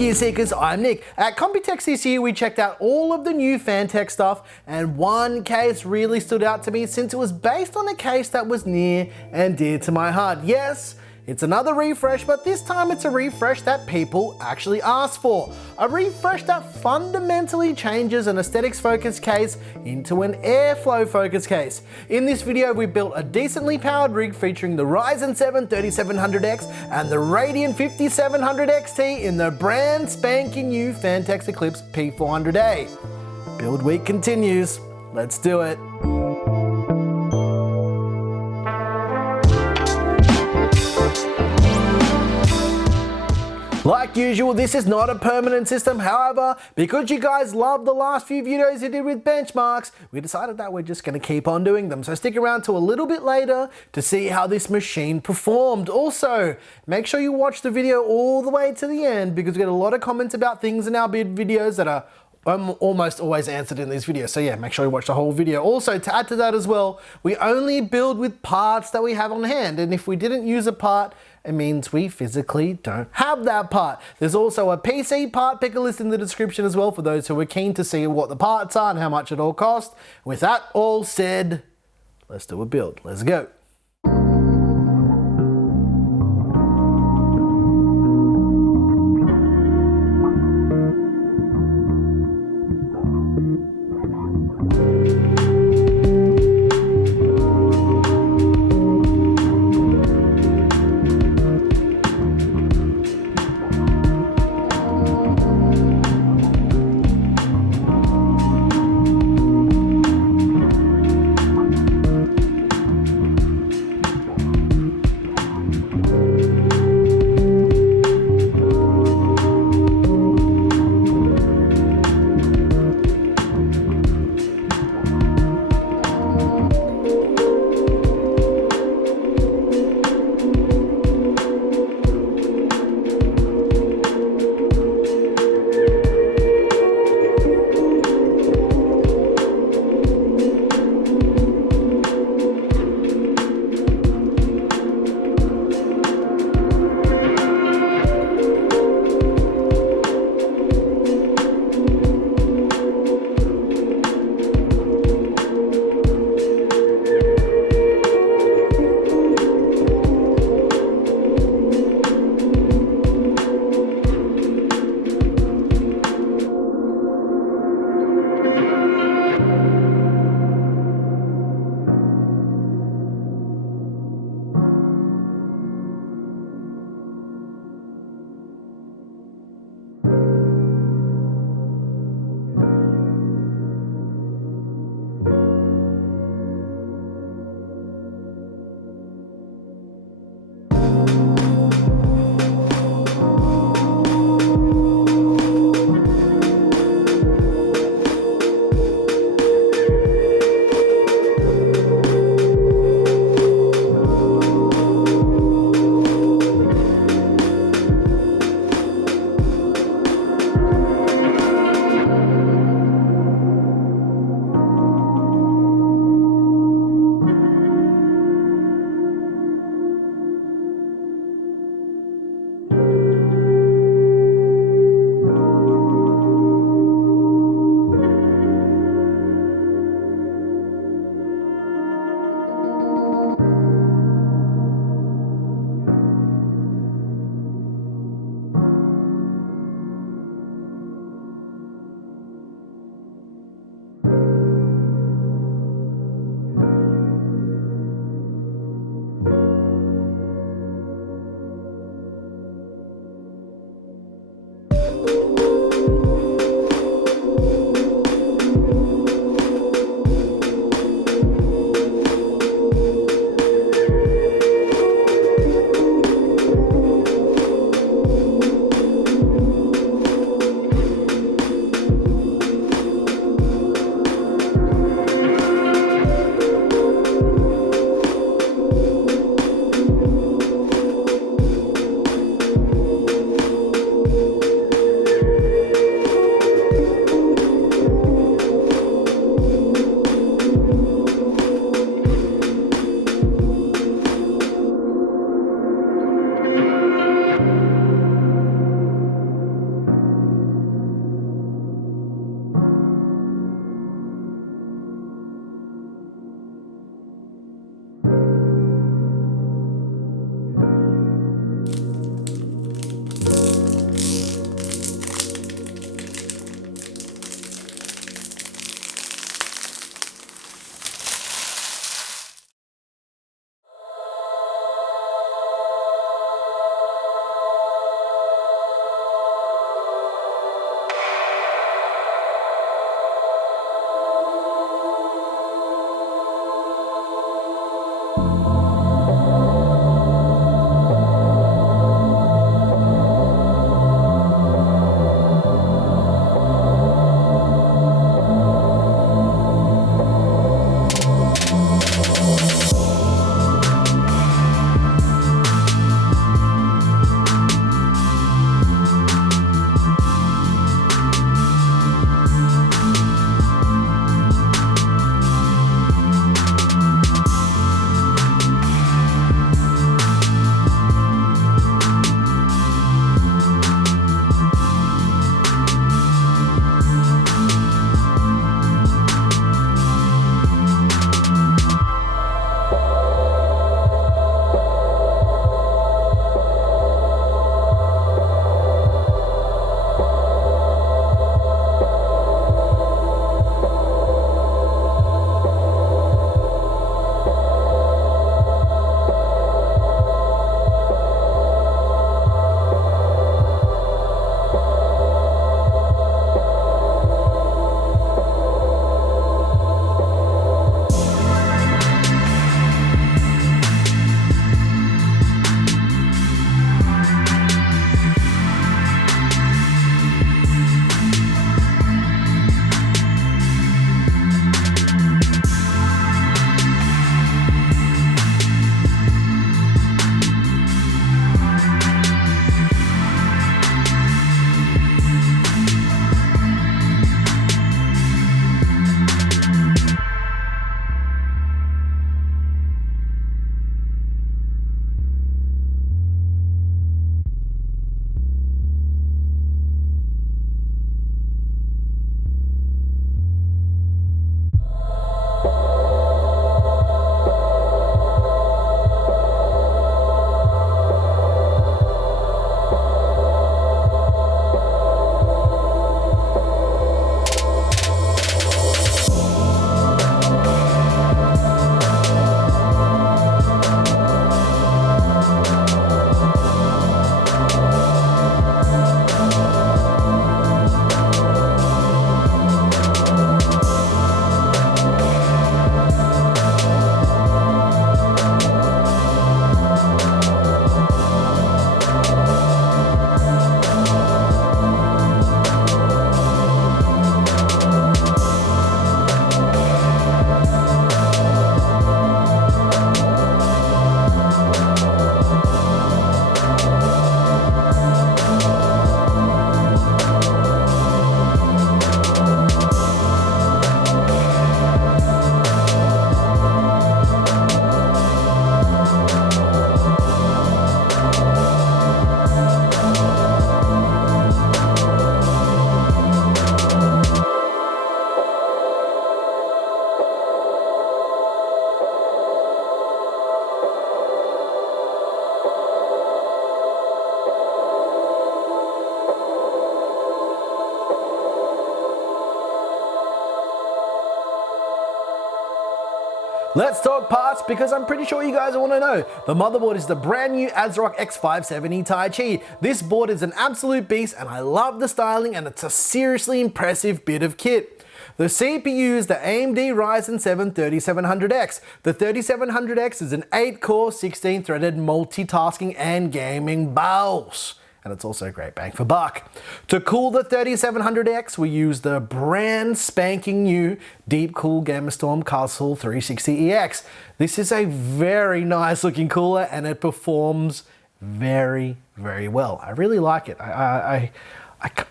Gear Seekers, I'm Nick. At Computex this year we checked out all of the new Phanteks stuff, and one case really stood out to me since it was based on a case that was near and dear to my heart. Yes, it's another refresh, but this time it's a refresh that people actually asked for. A refresh that fundamentally changes an aesthetics focused case into an airflow focused case. In this video we built a decently powered rig featuring the Ryzen 7 3700X and the Radeon 5700 XT in the brand spanking new Phanteks Eclipse P400A. Build week continues. Let's do it. Like usual, this is not a permanent system. However, because you guys loved the last few videos you did with benchmarks, we decided that we're just going to keep on doing them. So stick around till a little bit later to see how this machine performed. Also, make sure you watch the video all the way to the end because we get a lot of comments about things in our build videos that are almost always answered in these videos. So yeah, make sure you watch the whole video. Also, to add to that as well, we only build with parts that we have on hand. And if we didn't use a part, it means we physically don't have that part. There's also a PC part picker list in the description as well for those who are keen to see what the parts are and how much it all costs. With that all said, let's do a build. Let's go. Let's talk parts because I'm pretty sure you guys want to know. The motherboard is the brand new ASRock X570 Taichi. This board is an absolute beast and I love the styling and it's a seriously impressive bit of kit. The CPU is the AMD Ryzen 7 3700X. The 3700X is an 8-core, 16-threaded multitasking and gaming BIOS. And it's also a great bang for buck. To cool the 3700X, we use the brand spanking new Deep Cool Gamerstorm Castle 360EX. This is a very nice looking cooler and it performs very, very well. I really like it. I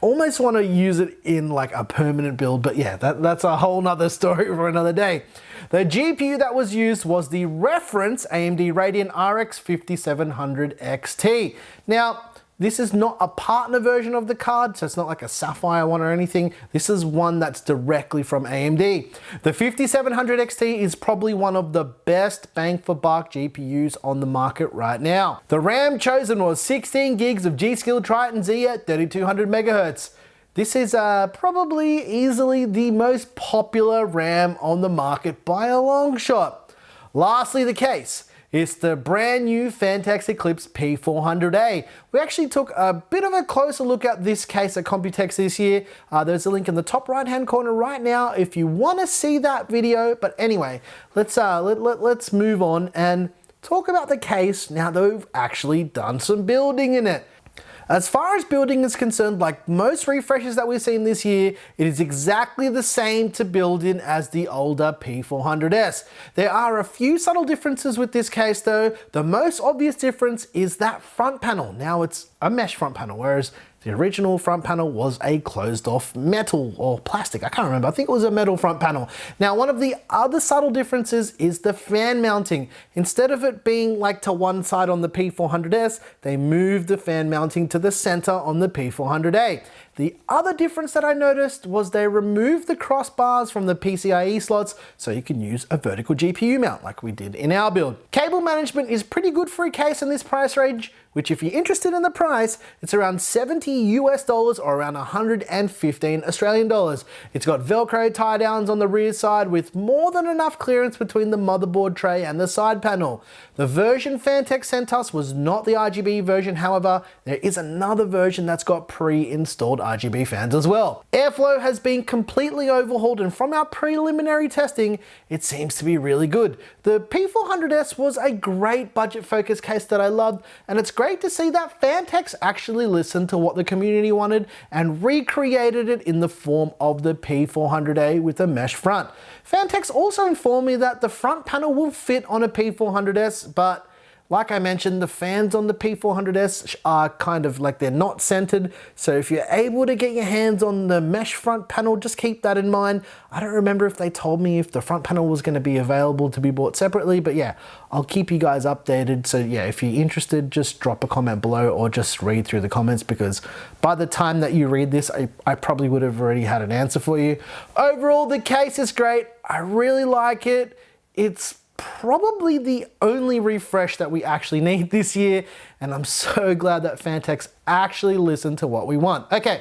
almost want to use it in like a permanent build, but yeah, that's a whole nother story for another day. The GPU that was used was the reference AMD Radeon RX 5700 XT. Now, this is not a partner version of the card, so it's not like a Sapphire one or anything. This is one that's directly from AMD. The 5700 XT is probably one of the best bang for buck GPUs on the market right now. The RAM chosen was 16 gigs of G.Skill Triton Z at 3200 megahertz. This is probably easily the most popular RAM on the market by a long shot. Lastly, the case. It's the brand new Phanteks Eclipse P400A. We actually took a bit of a closer look at this case at Computex this year. There's a link in the top right hand corner right now if you want to see that video. But anyway, let's move on and talk about the case now that we've actually done some building in it. As far as building is concerned, like most refreshes that we've seen this year, it is exactly the same to build in as the older P400S. There are a few subtle differences with this case though. The most obvious difference is that front panel. Now it's a mesh front panel, whereas the original front panel was a closed off metal or plastic. I can't remember. I think it was a metal front panel. Now, one of the other subtle differences is the fan mounting. Instead of it being like to one side on the P400S, they moved the fan mounting to the center on the P400A. The other difference that I noticed was they removed the crossbars from the PCIe slots so you can use a vertical GPU mount like we did in our build. Cable management is pretty good for a case in this price range, which if you're interested in the price, it's around $70 US or around 115 Australian dollars. It's got Velcro tie downs on the rear side with more than enough clearance between the motherboard tray and the side panel. The version Phanteks sent us was not the RGB version, however, there is another version that's got pre-installed RGB fans as well. Airflow has been completely overhauled and from our preliminary testing, it seems to be really good. The P400S was a great budget focused case that I loved, and it's great to see that Phanteks actually listened to what the community wanted and recreated it in the form of the P400A with a mesh front. Phanteks also informed me that the front panel will fit on a P400S, but like I mentioned, the fans on the P400S are kind of like they're not centered. So if you're able to get your hands on the mesh front panel, just keep that in mind. I don't remember if they told me if the front panel was going to be available to be bought separately, but yeah, I'll keep you guys updated. So yeah, if you're interested, just drop a comment below or just read through the comments because by the time that you read this, I probably would have already had an answer for you. Overall, the case is great. I really like it. It's probably the only refresh that we actually need this year, and I'm so glad that Phanteks actually listened to what we want. Okay,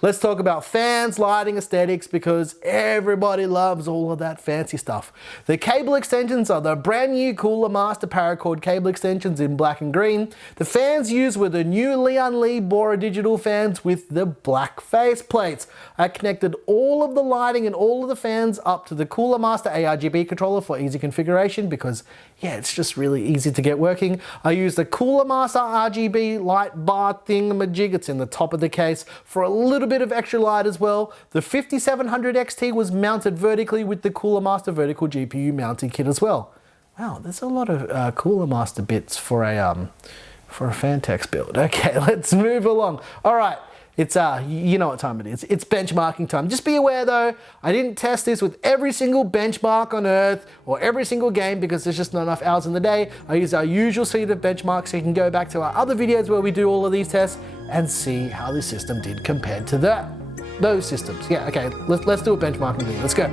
let's talk about fans, lighting, aesthetics, because everybody loves all of that fancy stuff. The cable extensions are the brand new Cooler Master paracord cable extensions in black and green. The fans used were the new Leon Lee Bora digital fans with the black face plates. I connected all of the lighting and all of the fans up to the Cooler Master ARGB controller for easy configuration because yeah, it's just really easy to get working. I used the Cooler Master RGB light bar thingamajig, it's in the top of the case, for a little bit of extra light as well. The 5700 XT was mounted vertically with the Cooler Master vertical GPU mounting kit as well. Wow, there's a lot of Cooler Master bits for a Phanteks build. Okay, let's move along. All right. It's, you know what time it is. It's benchmarking time. Just be aware though, I didn't test this with every single benchmark on earth or every single game because there's just not enough hours in the day. I use our usual suite of benchmarks so you can go back to our other videos where we do all of these tests and see how the system did compared to those systems. Yeah, okay, let's do a benchmarking video. Let's go.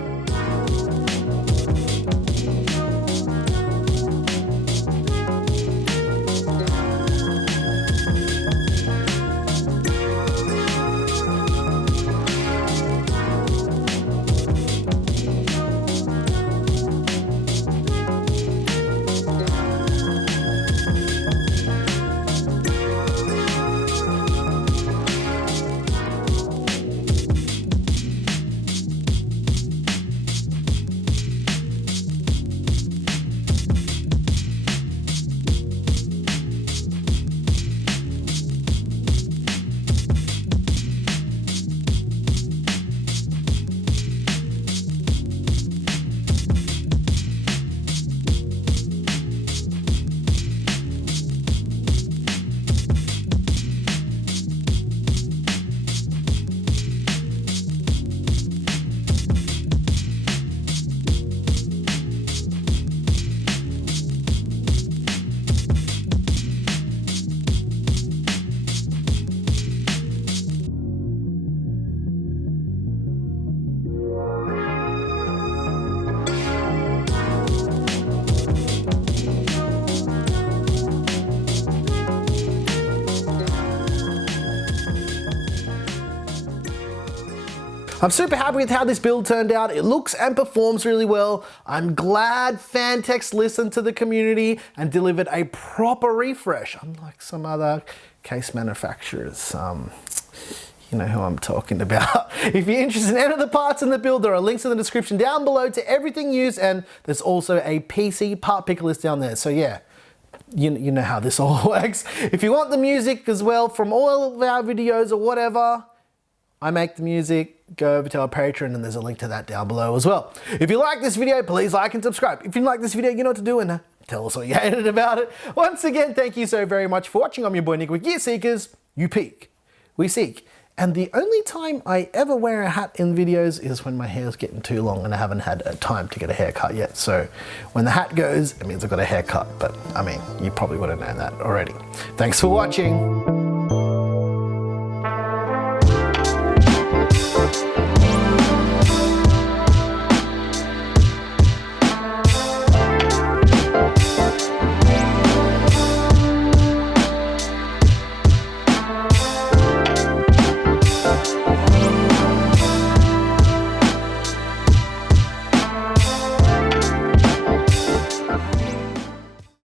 I'm super happy with how this build turned out. It looks and performs really well. I'm glad Phanteks listened to the community and delivered a proper refresh, unlike some other case manufacturers. You know who I'm talking about. If you're interested in any of the parts in the build, there are links in the description down below to everything used, and there's also a PC part picker list down there. So yeah, you know how this all works. If you want the music as well from all of our videos or whatever, I make the music, go over to our Patreon and there's a link to that down below as well. If you like this video, please like and subscribe. If you didn't like this video, you know what to do, and tell us what you hated about it. Once again, thank you so very much for watching. I'm your boy Nick with Gear Seekers. You peek, we seek. And the only time I ever wear a hat in videos is when my hair's getting too long and I haven't had time to get a haircut yet. So when the hat goes, it means I've got a haircut. But I mean, you probably would have known that already. Thanks for watching.